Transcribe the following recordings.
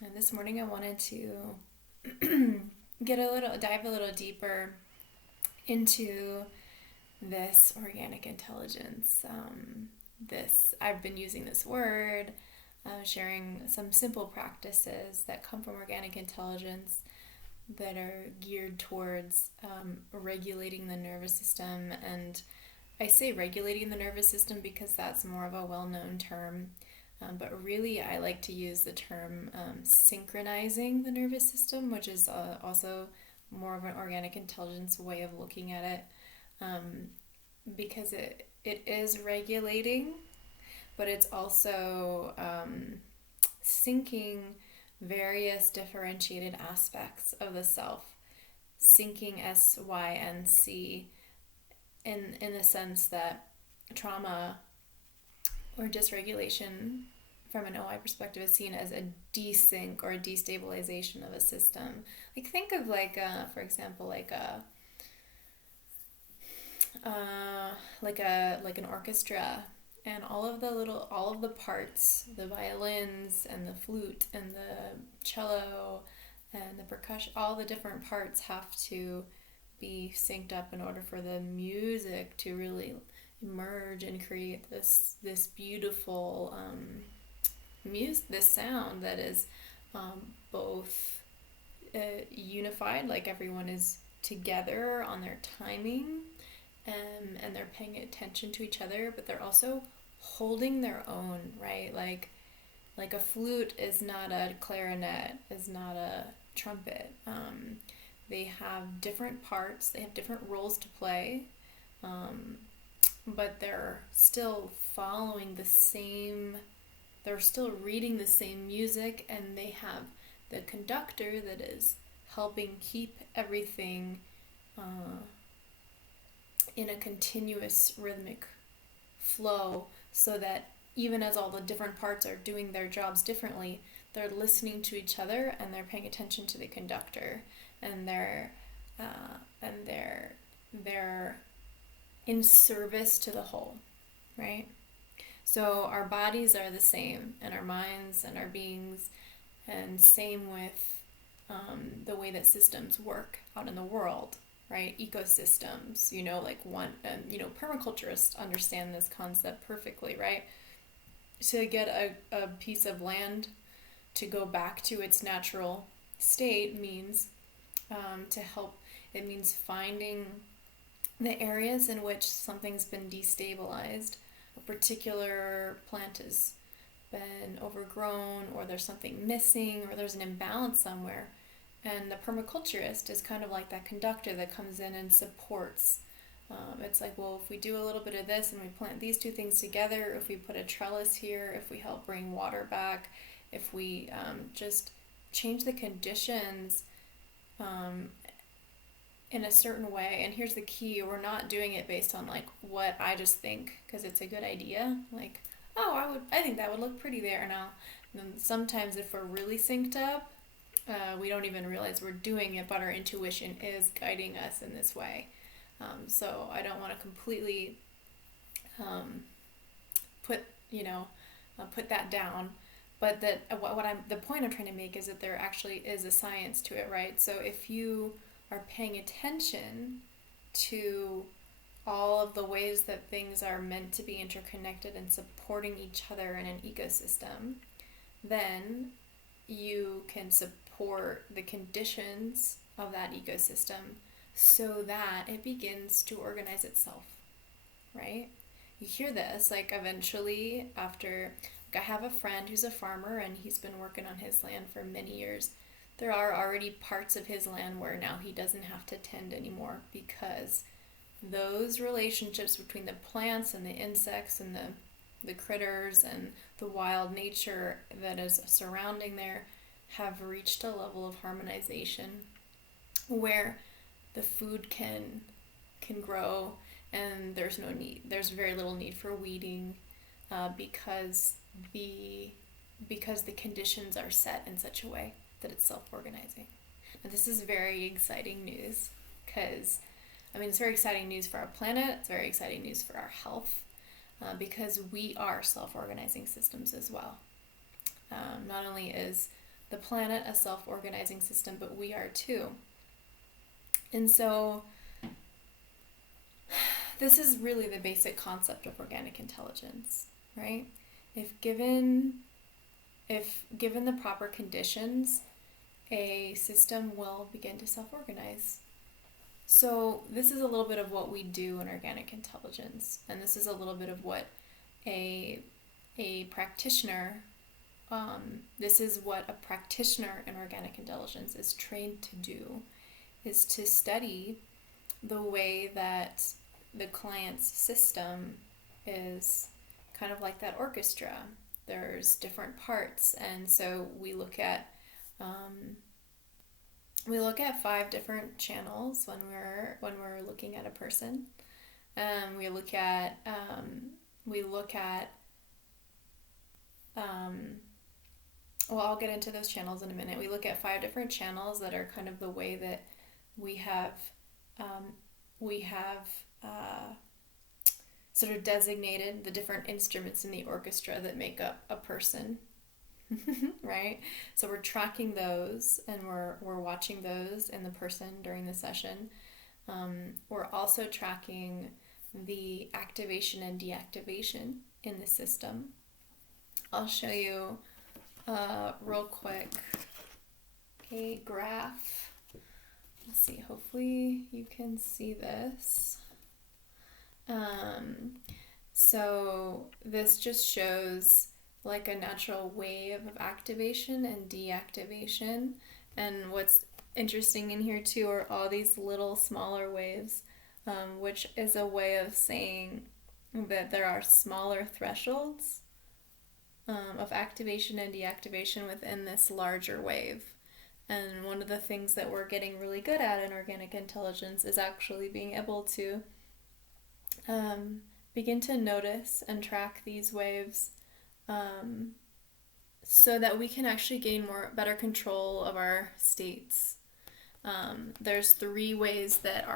And this morning I wanted to dive a little deeper into this organic intelligence. I've been using this word, sharing some simple practices that come from organic intelligence that are geared towards regulating the nervous system. And I say regulating the nervous system because that's more of a well-known term. But really, I like to use the term synchronizing the nervous system, which is also more of an organic intelligence way of looking at it, um, because it is regulating, but it's also syncing various differentiated aspects of the self, syncing S, Y, and C in the sense that trauma or dysregulation from an OI perspective is seen as a desync or a destabilization of a system. Like think of for example, like an orchestra, and all of the parts, the violins and the flute and the cello and the percussion, all the different parts have to be synced up in order for the music to really emerge and create this beautiful this sound that is both unified, like everyone is together on their timing, and they're paying attention to each other, but they're also holding their own, right? Like a flute is not a clarinet, is not a trumpet. They have different parts, they have different roles to play, um, but they're still following the same, they're still reading the same music, and they have the conductor that is helping keep everything uh, in a continuous rhythmic flow, so that even as all the different parts are doing their jobs differently, they're listening to each other and they're paying attention to the conductor, and they're in service to the whole, right? So our bodies are the same, and our minds and our beings, and same with the way that systems work out in the world, right? Ecosystems, permaculturists understand this concept perfectly, right? To get a piece of land to go back to its natural state means to help, it means finding the areas in which something's been destabilized, a particular plant has been overgrown, or there's something missing, or there's an imbalance somewhere. And the permaculturist is kind of like that conductor that comes in and supports. It's like, well, if we do a little bit of this and we plant these two things together, if we put a trellis here, if we help bring water back, if we just change the conditions um, in a certain way. And here's the key: we're not doing it based on like what I just think because it's a good idea. Like, oh, I think that would look pretty there now. And then sometimes if we're really synced up, we don't even realize we're doing it, but our intuition is guiding us in this way. So I don't want to completely um, put put that down, but that what I'm the point I'm trying to make is that there actually is a science to it, right? So if you are paying attention to all of the ways that things are meant to be interconnected and supporting each other in an ecosystem, then you can support the conditions of that ecosystem so that it begins to organize itself, right? You hear this, like eventually, after, like I have a friend who's a farmer and he's been working on his land for many years. There are already parts of his land where now he doesn't have to tend anymore because those relationships between the plants and the insects and the critters and the wild nature that is surrounding there have reached a level of harmonization where the food can grow, and there's very little need for weeding, because the conditions are set in such a way that it's self-organizing. Now this is very exciting news because it's very exciting news for our planet, it's very exciting news for our health, because we are self-organizing systems as well. Not only is the planet a self-organizing system, but we are too. And so this is really the basic concept of organic intelligence, right? If given the proper conditions, a system will begin to self-organize. So this is a little bit of what we do in organic intelligence, and this is a little bit of what a practitioner, this is what a practitioner in organic intelligence is trained to do, is to study the way that the client's system is kind of like that orchestra. There's different parts, and so we look at 5 different channels when we're looking at a person. We look at well, I'll get into those channels in a minute. We look at 5 different channels that are kind of the way that we have sort of designated the different instruments in the orchestra that make up a person. Right? So we're tracking those, and we're watching those in the person during the session. We're also tracking the activation and deactivation in the system. I'll show you real quick a graph. Let's see, hopefully you can see this. So this just shows like a natural wave of activation and deactivation. And what's interesting in here too are all these little smaller waves, which is a way of saying that there are smaller thresholds of activation and deactivation within this larger wave. And one of the things that we're getting really good at in organic intelligence is actually being able to begin to notice and track these waves, so that we can actually gain better control of our states. There's 3 ways that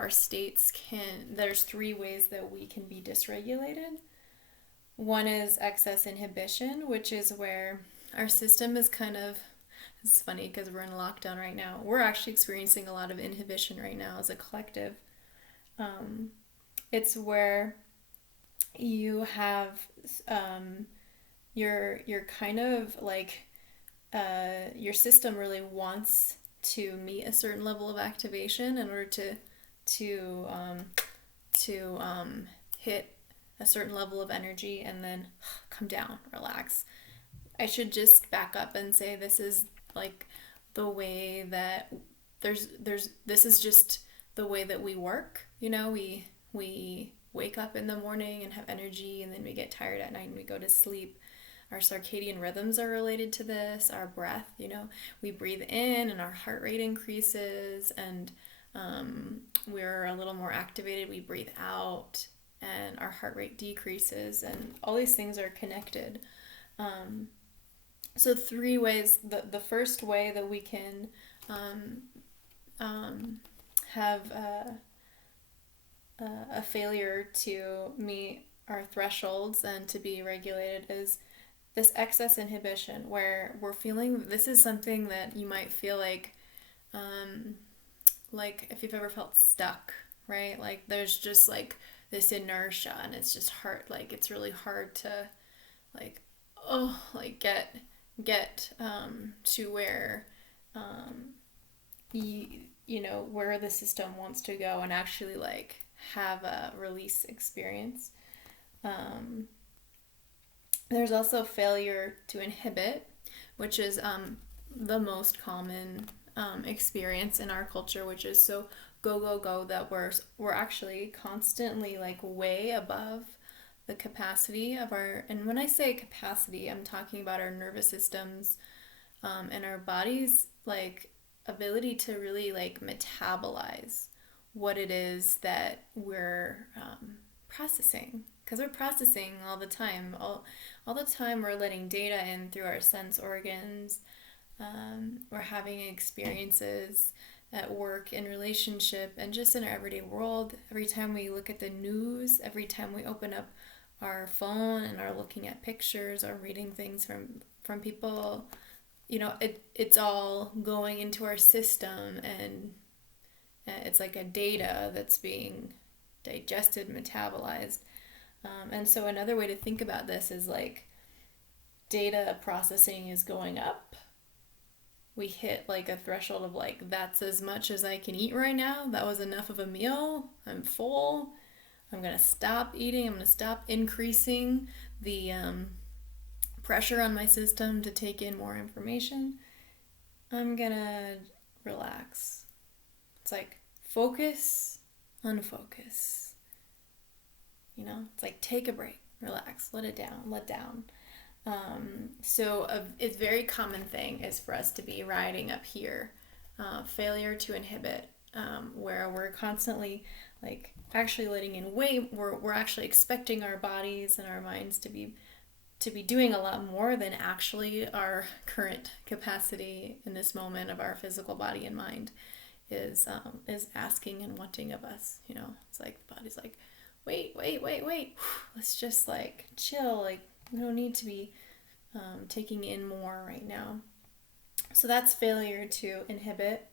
there's 3 ways that we can be dysregulated. One is excess inhibition, which is where our system is kind of, it's funny because we're in lockdown right now. We're actually experiencing a lot of inhibition right now as a collective. It's where you have you're kind of like your system really wants to meet a certain level of activation in order to hit a certain level of energy and then come down, relax. I should just back up and say this is like the way that this is just the way that we work. You know, we wake up in the morning and have energy, and then we get tired at night and we go to sleep. Our circadian rhythms are related to this. Our breath, you know, we breathe in and our heart rate increases, and we're a little more activated. We breathe out and our heart rate decreases, and all these things are connected. So 3 ways. The first way that we can have a failure to meet our thresholds and to be regulated is this excess inhibition, where we're feeling, this is something that you might feel like if you've ever felt stuck, right? Like there's just like this inertia, and it's just hard, like it's really hard to get to where you know where the system wants to go and actually like have a release experience. There's also failure to inhibit, which is the most common experience in our culture, which is so go, that we're actually constantly like way above the capacity of our, and when I say capacity, I'm talking about our nervous systems and our body's like ability to really like metabolize what it is that we're processing, because we're processing all the time. All the time we're letting data in through our sense organs. We're having experiences at work, in relationship, and just in our everyday world. Every time we look at the news, every time we open up our phone and are looking at pictures or reading things from people, it's all going into our system, and it's like a data that's being digested, metabolized. And so another way to think about this is like data processing is going up. We hit like a threshold of like, that's as much as I can eat right now. That was enough of a meal. I'm full. I'm going to stop eating. I'm going to stop increasing the pressure on my system to take in more information. I'm going to relax. It's like focus, unfocus. It's like take a break, relax, let down. So a very common thing is for us to be riding up here, failure to inhibit, where we're constantly like actually letting in weight. We're actually expecting our bodies and our minds to be doing a lot more than actually our current capacity in this moment of our physical body and mind is asking and wanting of us. It's like the body's like, wait, let's just like chill, like we don't need to be taking in more right now. So that's failure to inhibit.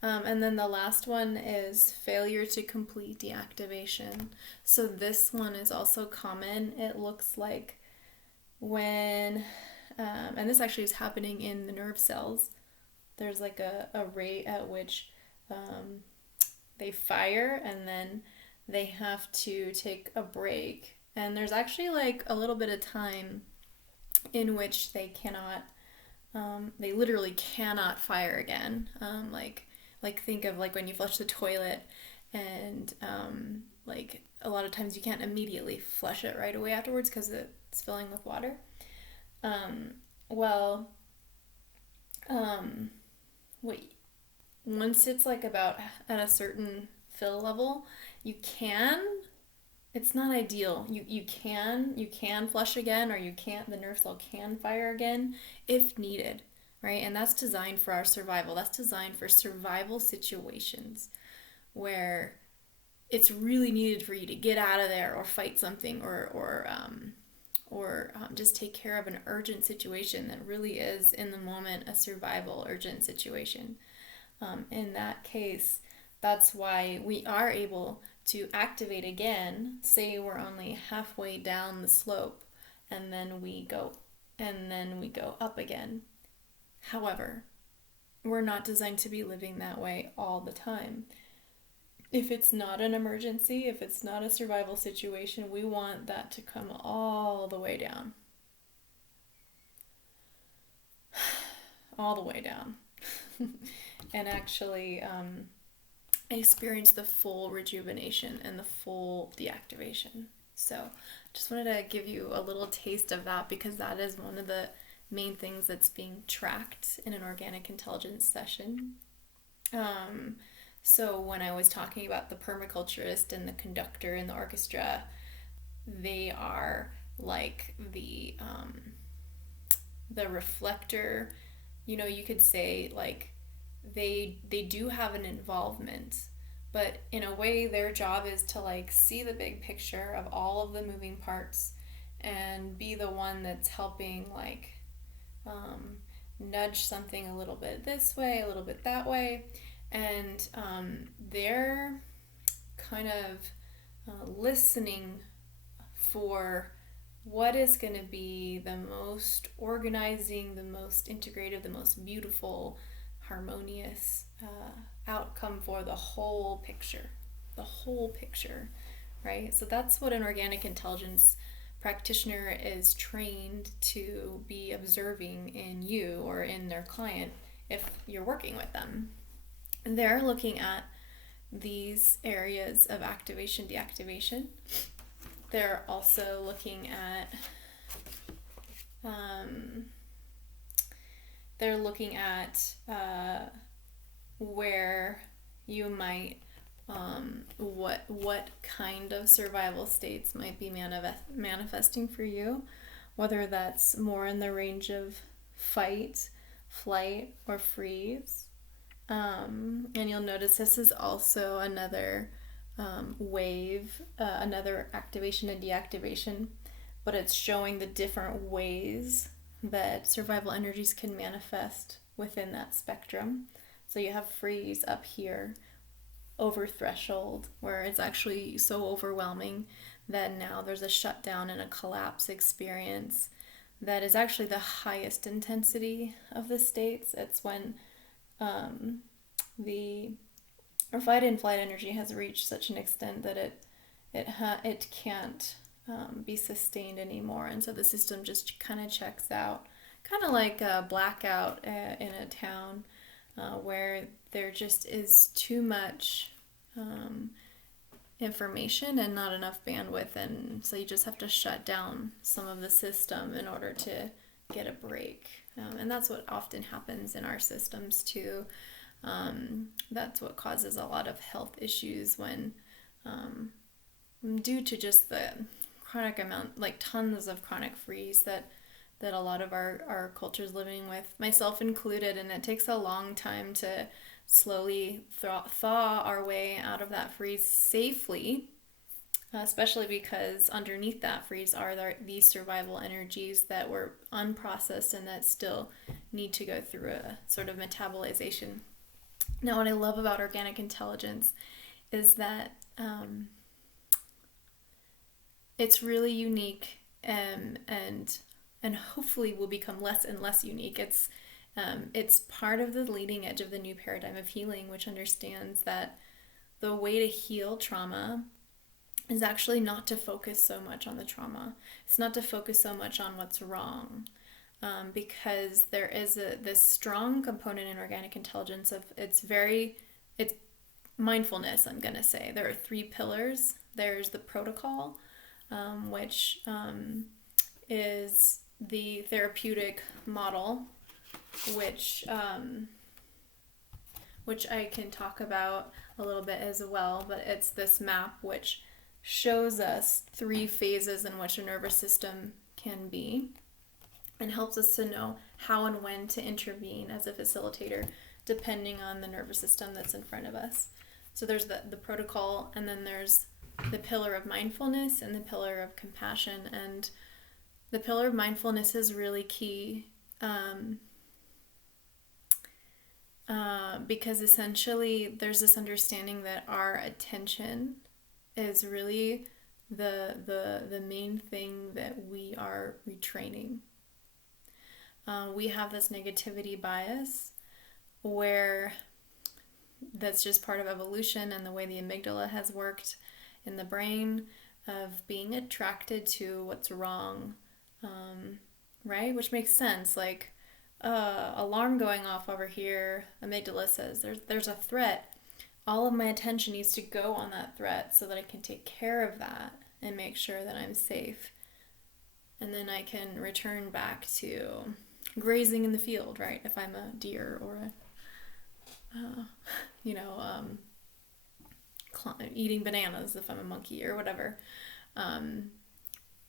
And then the last one is failure to complete deactivation. So this one is also common. It looks like when, and this actually is happening in the nerve cells, there's like a rate at which they fire and then they have to take a break. And there's actually like a little bit of time in which they cannot, they literally cannot fire again. Like think of like when you flush the toilet and like a lot of times you can't immediately flush it right away afterwards because it's filling with water. Once it's like about at a certain fill level, you can, it's not ideal. You can flush again, or the nerve cell can fire again if needed, right? And that's designed for our survival. That's designed for survival situations where it's really needed for you to get out of there or fight something or just take care of an urgent situation that really is in the moment a survival urgent situation. In that case, that's why we are able to activate again. Say we're only halfway down the slope and then we go up again. However, we're not designed to be living that way all the time. If it's not an emergency, if it's not a survival situation, we want that to come all the way down. All the way down. And actually experience the full rejuvenation and the full deactivation. So just wanted to give you a little taste of that because that is one of the main things that's being tracked in an organic intelligence session. So when I was talking about the permaculturist and the conductor in the orchestra, they are like the reflector. You could say like they do have an involvement, but in a way their job is to like see the big picture of all of the moving parts and be the one that's helping like nudge something a little bit this way, a little bit that way. And they're kind of listening for what is going to be the most organizing, the most integrative, the most beautiful, harmonious outcome for the whole picture, right? So that's what an organic intelligence practitioner is trained to be observing in you or in their client if you're working with them. They're looking at these areas of activation, deactivation. They're also looking at where you might what kind of survival states might be manifesting for you, whether that's more in the range of fight, flight, or freeze. And you'll notice this is also another wave, another activation and deactivation, but it's showing the different ways that survival energies can manifest within that spectrum. So you have freeze up here over threshold, where it's actually so overwhelming that now there's a shutdown and a collapse experience that is actually the highest intensity of the states. It's when the or fight and flight energy has reached such an extent that it can't be sustained anymore, and so the system just kind of checks out, kind of like a blackout in a town where there just is too much information and not enough bandwidth, and so you just have to shut down some of the system in order to get a break. And that's what often happens in our systems too. That's what causes a lot of health issues when due to just the chronic amount, like tons of chronic freeze that a lot of our culture's living with, myself included, and it takes a long time to slowly thaw our way out of that freeze safely, especially because underneath that freeze are these survival energies that were unprocessed and that still need to go through a sort of metabolization. Now, what I love about organic intelligence is that it's really unique, and hopefully will become less and less unique. It's part of the leading edge of the new paradigm of healing, which understands that the way to heal trauma is actually not to focus so much on the trauma. It's not to focus so much on what's wrong, because there is this strong component in organic intelligence of it's mindfulness. I'm gonna say there are 3 pillars. There's the protocol, which is the therapeutic model, which I can talk about a little bit as well, but it's this map which shows us 3 phases in which a nervous system can be and helps us to know how and when to intervene as a facilitator depending on the nervous system that's in front of us. So there's the protocol, and then there's the pillar of mindfulness and the pillar of compassion. And the pillar of mindfulness is really key because essentially there's this understanding that our attention is really the main thing that we are retraining. We have this negativity bias where that's just part of evolution and the way the amygdala has worked in the brain of being attracted to what's wrong, right? Which makes sense. Like, alarm going off over here, amygdala says there's a threat. All of my attention needs to go on that threat so that I can take care of that and make sure that I'm safe. And then I can return back to grazing in the field, right? If I'm a deer or eating bananas if I'm a monkey or whatever.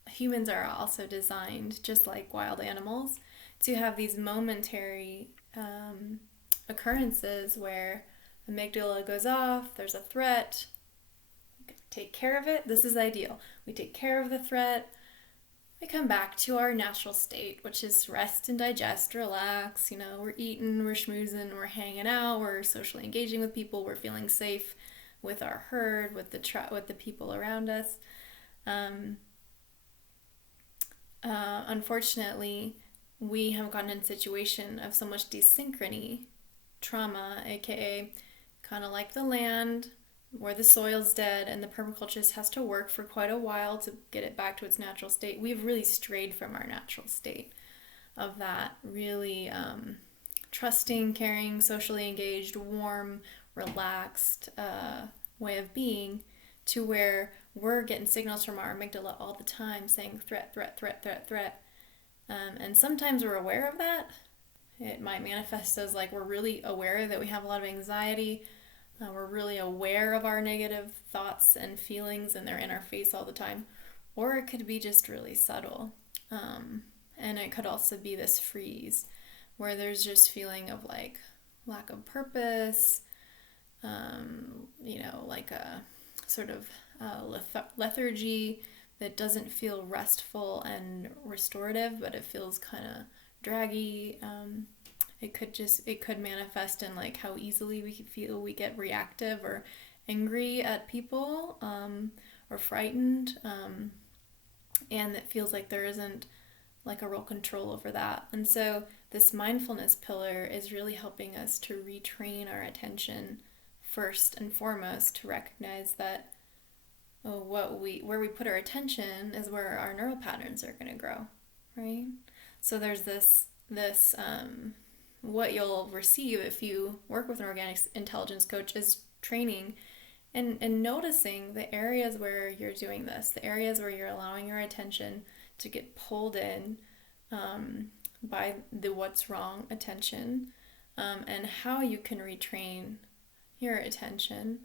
Humans are also designed, just like wild animals, to have these momentary occurrences where amygdala goes off, there's a threat, take care of it. This is ideal. We take care of the threat, we come back to our natural state, which is rest and digest, relax. We're eating, we're schmoozing, we're hanging out, we're socially engaging with people, we're feeling safe with our herd, with the people around us. Unfortunately, we have gotten in a situation of so much desynchrony, trauma, aka kind of like the land where the soil's dead and the permaculturist has to work for quite a while to get it back to its natural state. We've really strayed from our natural state of that really trusting, caring, socially engaged, warm, relaxed way of being, to where we're getting signals from our amygdala all the time saying threat, threat, threat, threat, threat. And sometimes we're aware of that. It might manifest as like we're really aware that we have a lot of anxiety. We're really aware of our negative thoughts and feelings, and they're in our face all the time. Or it could be just really subtle. And it could also be this freeze where there's just feeling of like lack of purpose, like a sort of lethargy that doesn't feel restful and restorative, but it feels kind of draggy. It could manifest in like how easily we feel we get reactive or angry at people, or frightened, and it feels like there isn't like a real control over that. And so this mindfulness pillar is really helping us to retrain our attention first and foremost, to recognize that where we put our attention is where our neural patterns are going to grow, right? So there's this what you'll receive if you work with an organic intelligence coach is training and noticing the areas where you're doing this, the areas where you're allowing your attention to get pulled in, by the what's wrong attention, and how you can retrain your attention,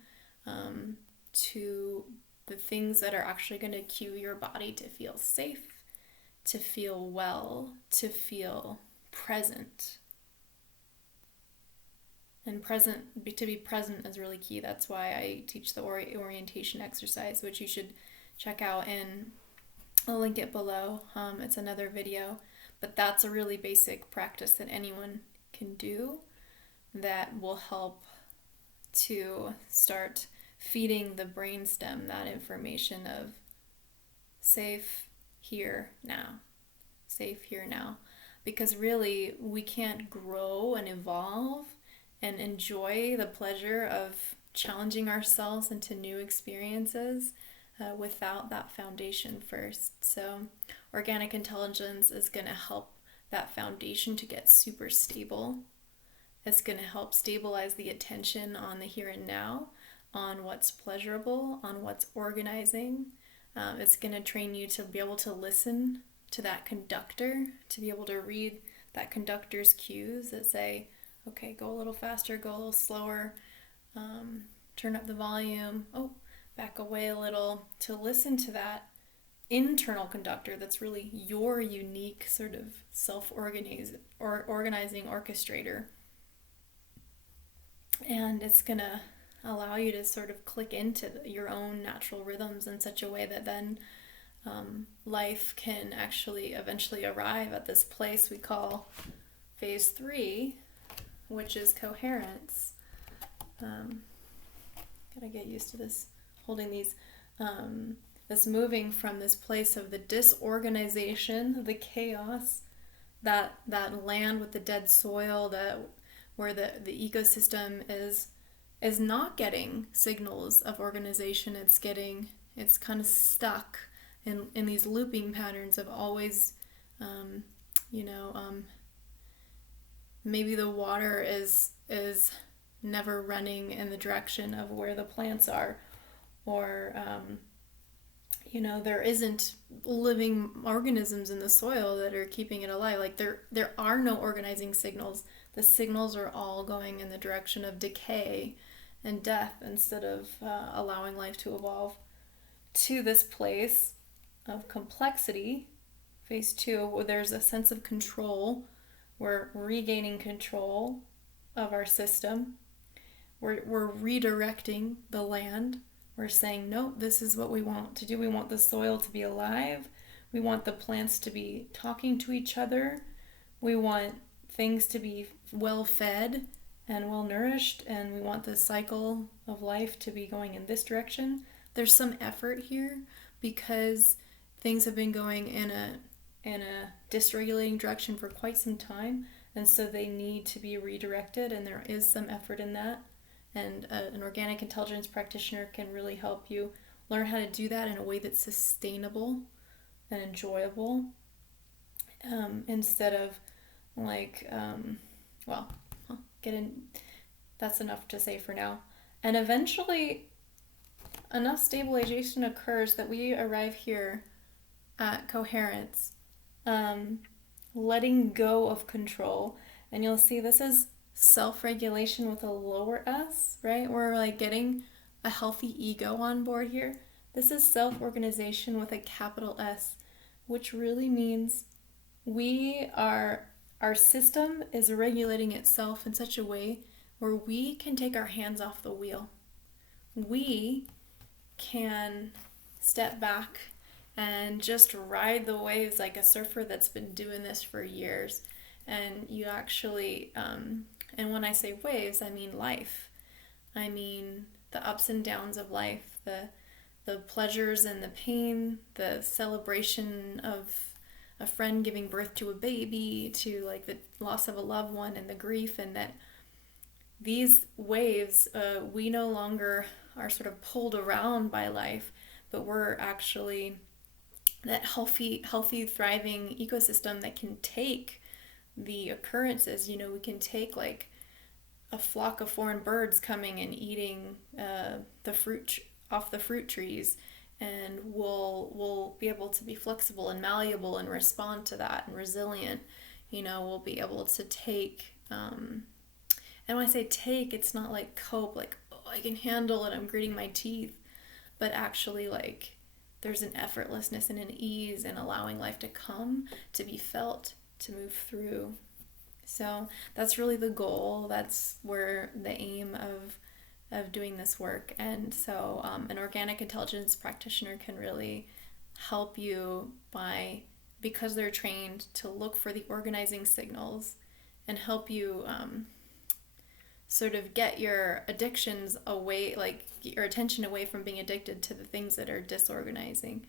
to the things that are actually going to cue your body to feel safe, to feel well, to feel present. And to be present is really key. That's why I teach the orientation exercise, which you should check out, and I'll link it below. It's another video, but that's a really basic practice that anyone can do that will help to start feeding the brainstem that information of safe here now, safe here now. Because really, we can't grow and evolve and enjoy the pleasure of challenging ourselves into new experiences without that foundation first. So organic intelligence is going to help that foundation to get super stable. It's going to help stabilize the attention on the here and now, on what's pleasurable, on what's organizing. It's going to train you to be able to listen to that conductor, to be able to read that conductor's cues that say, okay, go a little faster, go a little slower, turn up the volume, back away a little, to listen to that internal conductor that's really your unique sort of self-organizing orchestrator. And it's going to allow you to sort of click into your own natural rhythms in such a way that then life can actually eventually arrive at this place we call phase 3, which is coherence. Gotta get used to this, holding these, this moving from this place of the disorganization, the chaos, that land with the dead soil, where the ecosystem is not getting signals of organization. It's kind of stuck in these looping patterns of always, maybe the water is never running in the direction of where the plants are, or there isn't living organisms in the soil that are keeping it alive. Like there are no organizing signals. The signals are all going in the direction of decay and death instead of allowing life to evolve to this place of complexity. Phase 2, where there's a sense of control. We're regaining control of our system. We're redirecting the land. We're saying, no, this is what we want to do. We want the soil to be alive. We want the plants to be talking to each other. We want things to be well fed and well nourished, and we want the cycle of life to be going in this direction. There's some effort here because things have been going in a dysregulating direction for quite some time, and so they need to be redirected, and there is some effort in that. And an organic intelligence practitioner can really help you learn how to do that in a way that's sustainable and enjoyable, instead of that's enough to say for now. And eventually enough stabilization occurs that we arrive here at coherence, letting go of control. And you'll see this is self-regulation with a lower s, right? We're like getting a healthy ego on board here. This is self-organization with a capital S, which really means our system is regulating itself in such a way where we can take our hands off the wheel. We can step back and just ride the waves like a surfer that's been doing this for years. And you actually, and when I say waves, I mean life. I mean the ups and downs of life, the pleasures and the pain, the celebration of a friend giving birth to a baby, to like the loss of a loved one and the grief, and that these waves, we no longer are sort of pulled around by life, but we're actually that healthy, thriving ecosystem that can take the occurrences. We can take like a flock of foreign birds coming and eating the fruit off the fruit trees, and we'll be able to be flexible and malleable and respond to that and resilient. We'll be able to take. And when I say take, it's not like cope, like, oh, I can handle it, I'm gritting my teeth, but actually, like, there's an effortlessness and an ease in allowing life to come, to be felt, to move through. So that's really the goal. That's where the aim of doing this work. And so an organic intelligence practitioner can really help you because they're trained to look for the organizing signals and help you sort of get your addictions away, like your attention away from being addicted to the things that are disorganizing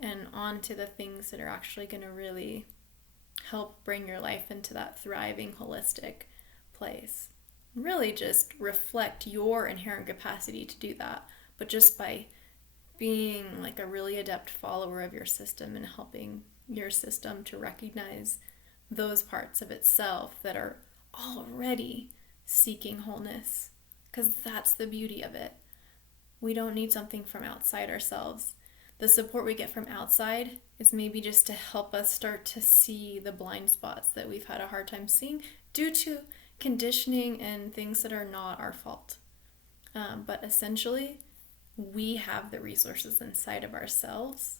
and onto the things that are actually going to really help bring your life into that thriving, holistic place. Really just reflect your inherent capacity to do that, but just by being like a really adept follower of your system and helping your system to recognize those parts of itself that are already seeking wholeness, because that's the beauty of it. We don't need something from outside ourselves. The support we get from outside is maybe just to help us start to see the blind spots that we've had a hard time seeing due to conditioning and things that are not our fault. But essentially, we have the resources inside of ourselves.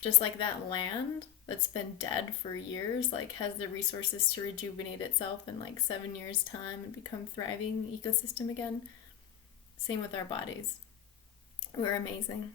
Just like that land that's been dead for years, like has the resources to rejuvenate itself in like 7 years' time and become thriving ecosystem again. Same with our bodies. We're amazing.